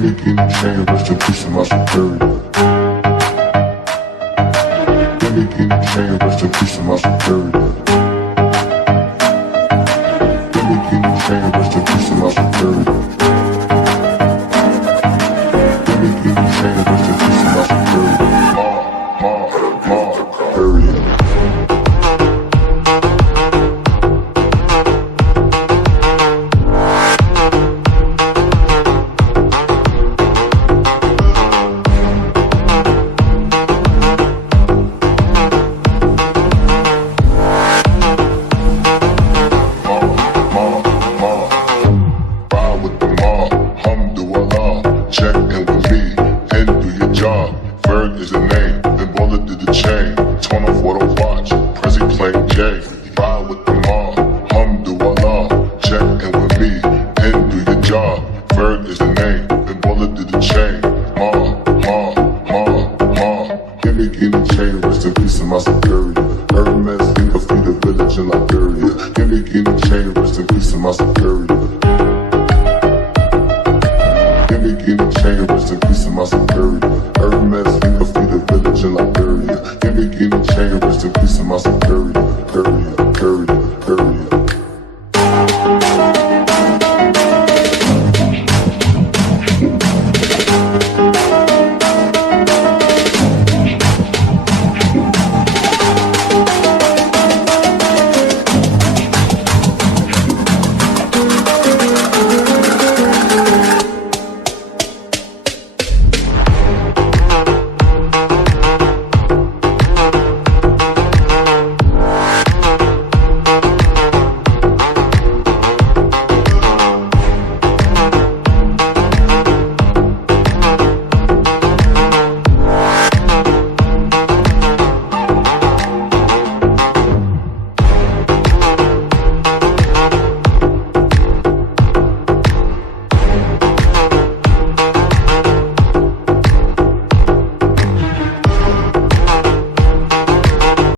Give me chain, rest in peace of my superior. Give me chain, rest in peace of my superior. Give me chain, rest in peace of my superior. Give me chain, rest in peace of my superior. Period. Check in with me and do your job. Berg is the name, then Baller did the chain. Torn off what I watch, Prezi playing J. Ride with the mob, alhamdulillah. Check in with me and do your job. Berg is the name, then Baller did the chain. Give me chain, rest in peace of my superior. Hermes, think of feed a village in Liberia. Give me chain, rest in peace of my superior. Give me chain, rest in peace of my superior. Hermes, think of feed a village in Liberia. Give me chain, rest in peace of my superior. Period.